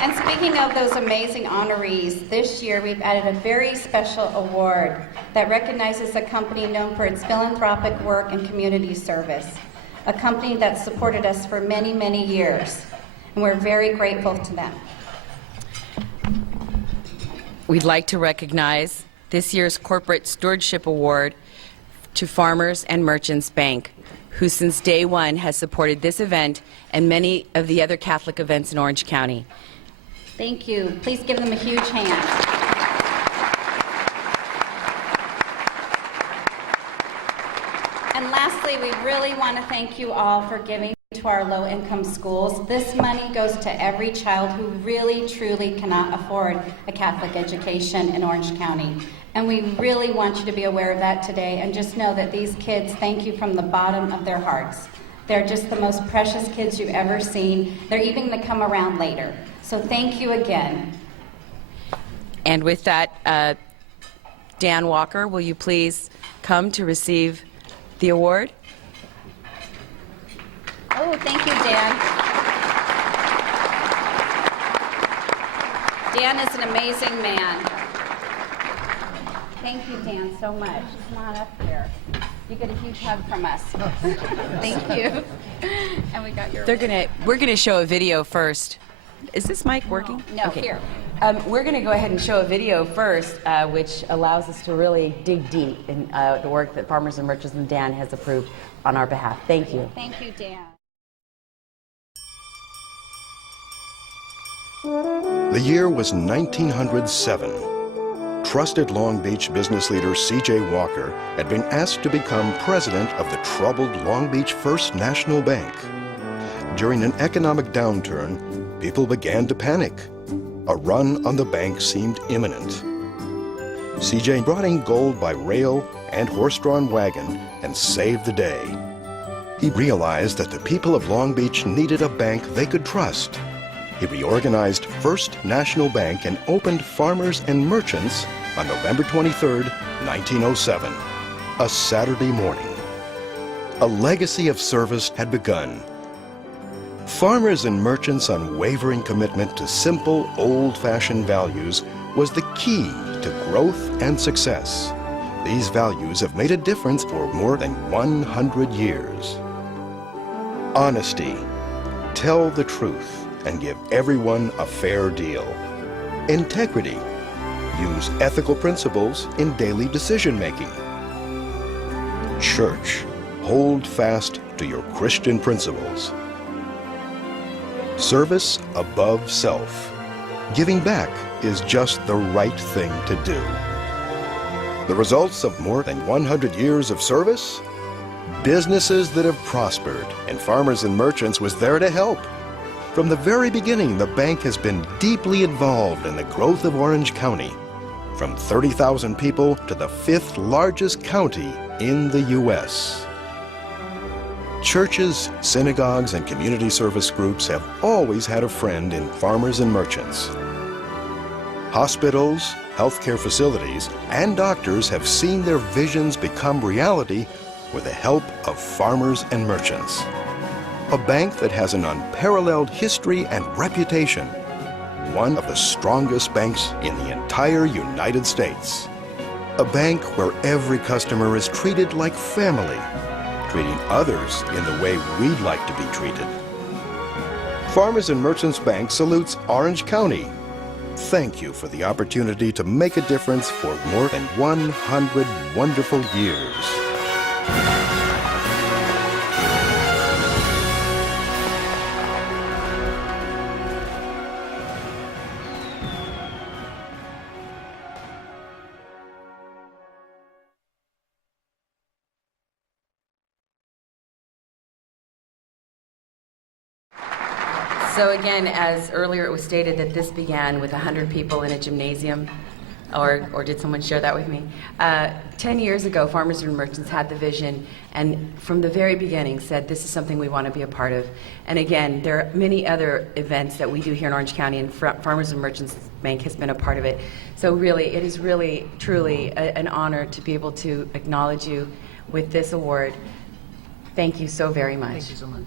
And speaking of those amazing honorees, this year we've added a very special award that recognizes a company known for its philanthropic work and community service, a company that supported us for many, many years, and we're very grateful to them. We'd like to recognize this year's Corporate Stewardship Award to Farmers and Merchants Bank, who since day one has supported this event and many of the other Catholic events in Orange County. Thank you. Please give them a huge hand. And lastly, we really want to thank you all for giving to our low-income schools. This money goes to every child who really, truly cannot afford a Catholic education in Orange County. And we really want you to be aware of that today, and just know that these kids thank you from the bottom of their hearts. They're just the most precious kids you've ever seen. They're even going to come around later. So thank you again. And with that, Dan Walker, will you please come to receive the award? Oh, thank you, Dan. Dan is an amazing man. Thank you, Dan, so much. Come on up here. You get a huge hug from us. Thank you. And we got your. We're gonna show a video first. Is this mic working? No, okay. Here. We're going to go ahead and show a video first, which allows us to really dig deep in the work that Farmers and Merchants and Dan has approved on our behalf. Thank you. Thank you, Dan. The year was 1907. Trusted Long Beach business leader C.J. Walker had been asked to become president of the troubled Long Beach First National Bank. During an economic downturn, people began to panic. A run on the bank seemed imminent. C.J. brought in gold by rail and horse-drawn wagon and saved the day. He realized that the people of Long Beach needed a bank they could trust. He reorganized First National Bank and opened Farmers and Merchants on November 23, 1907, a Saturday morning. A legacy of service had begun. Farmers and Merchants' unwavering commitment to simple, old-fashioned values was the key to growth and success. These values have made a difference for more than 100 years. Honesty, tell the truth, and give everyone a fair deal. Integrity, use ethical principles in daily decision-making. Church, hold fast to your Christian principles. Service above self. Giving back is just the right thing to do. The results of more than 100 years of service? Businesses that have prospered, and Farmers and Merchants was there to help. From the very beginning, the bank has been deeply involved in the growth of Orange County, from 30,000 people to the 5th largest county in the U.S. Churches, synagogues, and community service groups have always had a friend in Farmers and Merchants. Hospitals, healthcare facilities, and doctors have seen their visions become reality with the help of Farmers and Merchants. A bank that has an unparalleled history and reputation, one of the strongest banks in the entire United States. A bank where every customer is treated like family, treating others in the way we'd like to be treated. Farmers and Merchants Bank salutes Orange County. Thank you for the opportunity to make a difference for more than 100 wonderful years. So again, as earlier it was stated that this began with 100 people in a gymnasium, or did someone share that with me? 10 years ago, Farmers and Merchants had the vision, and from the very beginning said this is something we want to be a part of. And again, there are many other events that we do here in Orange County, and Farmers and Merchants Bank has been a part of it. So really, it is really, truly an honor to be able to acknowledge you with this award. Thank you so very much. Thank you so much.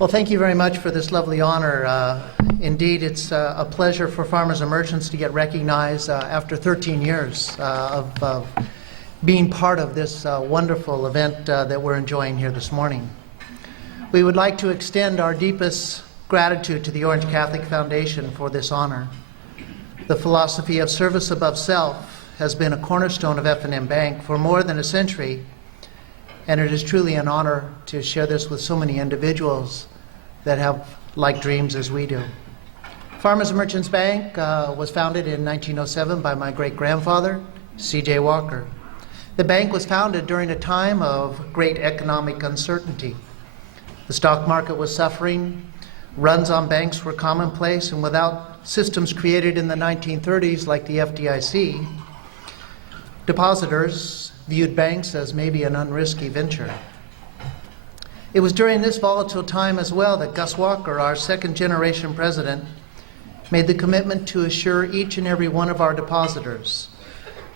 Well, thank you very much for this lovely honor. Indeed, it's a pleasure for Farmers and Merchants to get recognized after 13 years of being part of this wonderful event that we're enjoying here this morning. We would like to extend our deepest gratitude to the Orange Catholic Foundation for this honor. The philosophy of service above self has been a cornerstone of F&M Bank for more than a century, and it is truly an honor to share this with so many individuals that have like dreams as we do. Farmers and Merchants Bank was founded in 1907 by my great-grandfather, C.J. Walker. The bank was founded during a time of great economic uncertainty. The stock market was suffering, runs on banks were commonplace, and without systems created in the 1930s like the FDIC, depositors viewed banks as maybe an unrisky venture. It was during this volatile time as well that Gus Walker, our second-generation president, made the commitment to assure each and every one of our depositors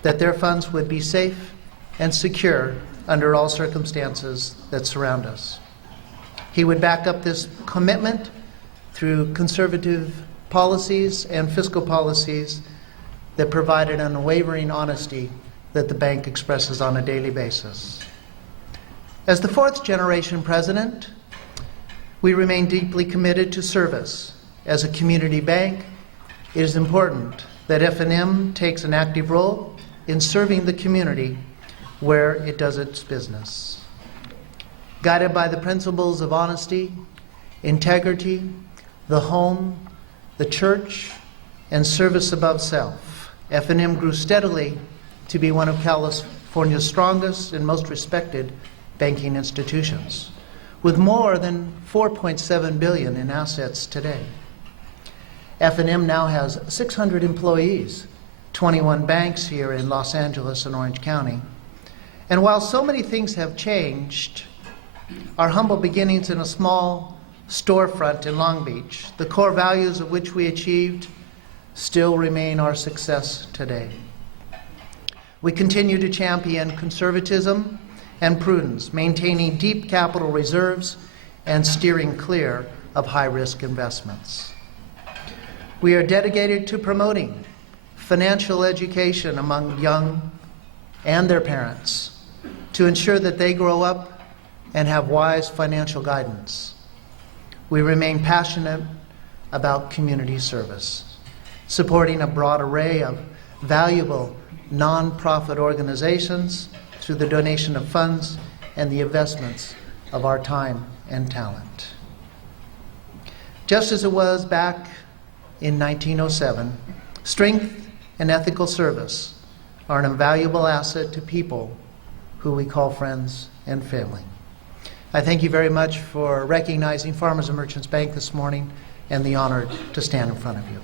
that their funds would be safe and secure under all circumstances that surround us. He would back up this commitment through conservative policies and fiscal policies that provided an unwavering honesty that the bank expresses on a daily basis. As the fourth-generation president, we remain deeply committed to service. As a community bank, it is important that F&M takes an active role in serving the community where it does its business. Guided by the principles of honesty, integrity, the home, the church, and service above self, F&M grew steadily to be one of California's strongest and most respected banking institutions, with more than $4.7 billion in assets today. F&M now has 600 employees, 21 banks here in Los Angeles and Orange County. And while so many things have changed, our humble beginnings in a small storefront in Long Beach, the core values of which we achieved, still remain our success today. We continue to champion conservatism and prudence, maintaining deep capital reserves and steering clear of high-risk investments. We are dedicated to promoting financial education among young and their parents to ensure that they grow up and have wise financial guidance. We remain passionate about community service, supporting a broad array of valuable nonprofit organizations through the donation of funds and the investments of our time and talent. Just as it was back in 1907, strength and ethical service are an invaluable asset to people who we call friends and family. I thank you very much for recognizing Farmers and Merchants Bank this morning and the honor to stand in front of you.